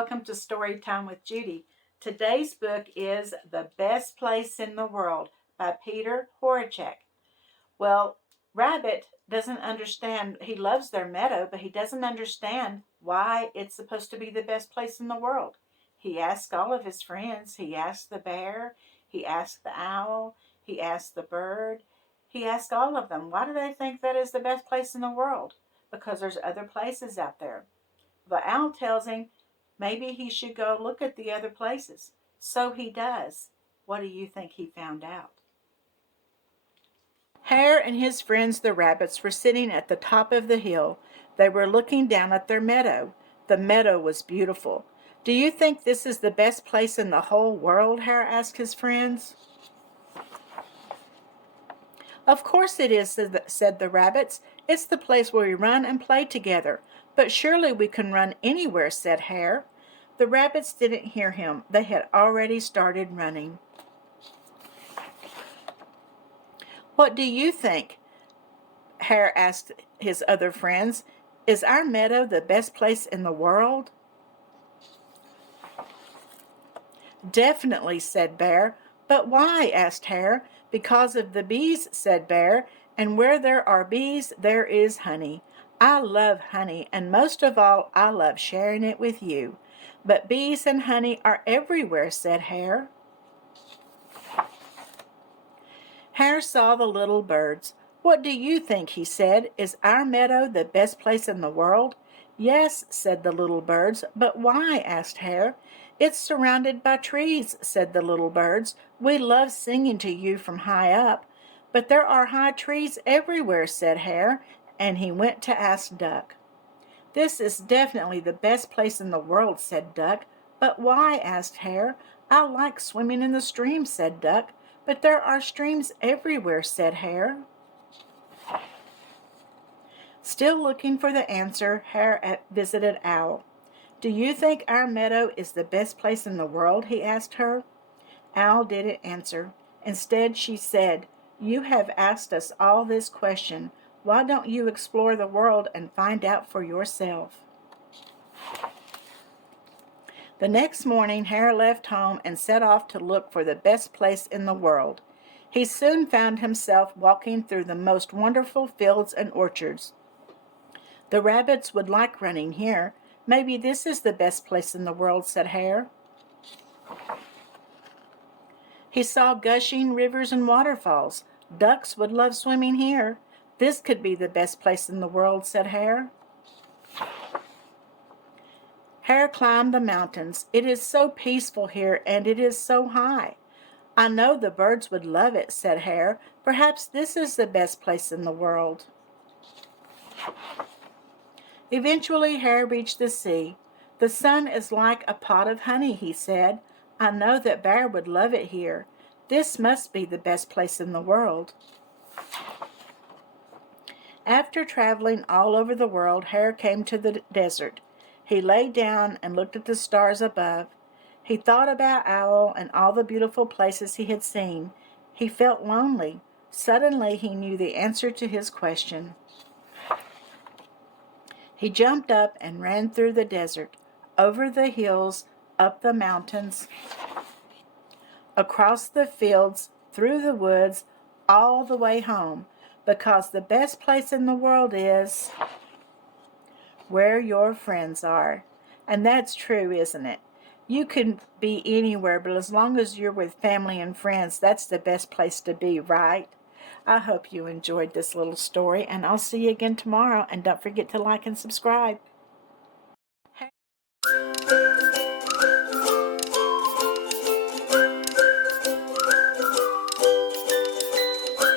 welcome to Story Time with Judy. Today's book is The Best Place in the World by Peter Horacek. Well, Rabbit doesn't understand. He loves their meadow, but he doesn't understand why it's supposed to be the best place in the world. He asked all of his friends. He asked the bear. He asked the owl. He asked the bird. He asked all of them, why do they think that is the best place in the world? Because there's other places out there. The owl tells him maybe he should go look at the other places. So he does. What do you think he found out? Hare and his friends the rabbits were sitting at the top of the hill. They were looking down at their meadow. The meadow was beautiful. Do you think this is the best place in the whole world? Hare asked his friends. Of course it is, said the rabbits. It's the place where we run and play together. But surely we can run anywhere, said Hare. The rabbits didn't hear him. They had already started running. What do you think? Hare asked his other friends. Is our meadow the best place in the world? Definitely, said Bear. But why? Asked Hare. Because of the bees, said Bear, and where there are bees, there is honey. I love honey, and most of all, I love sharing it with you. But bees and honey are everywhere, said Hare. Hare saw the little birds. What do you think? He said. Is our meadow the best place in the world? Yes, said the little birds. But why? Asked Hare. It's surrounded by trees, said the little birds. We love singing to you from high up. But there are high trees everywhere, said Hare, and he went to ask Duck. This is definitely the best place in the world, said Duck. But why? Asked Hare. I like swimming in the stream, said Duck. But there are streams everywhere, said Hare. Still looking for the answer, Hare visited Owl. Do you think our meadow is the best place in the world? He asked her. Owl didn't answer. Instead, she said, You have asked us all this question. Why don't you explore the world and find out for yourself? The next morning, Hare left home and set off to look for the best place in the world. He soon found himself walking through the most wonderful fields and orchards. The rabbits would like running here. Maybe this is the best place in the world, said Hare. He saw gushing rivers and waterfalls. Ducks would love swimming here. This could be the best place in the world, said Hare. Hare climbed the mountains. It is so peaceful here, and it is so high. I know the birds would love it, said Hare. Perhaps this is the best place in the world. Eventually, Hare reached the sea. The sun is like a pot of honey, he said. I know that Bear would love it here. This must be the best place in the world. After traveling all over the world, Hare came to the desert. He lay down and looked at the stars above. He thought about Owl and all the beautiful places he had seen. He felt lonely. Suddenly, he knew the answer to his question. He jumped up and ran through the desert, over the hills, up the mountains, across the fields, through the woods, all the way home, because the best place in the world is where your friends are. And that's true, isn't it? You can be anywhere, but as long as you're with family and friends, that's the best place to be, right? I hope you enjoyed this little story, and I'll see you again tomorrow. And don't forget to like and subscribe.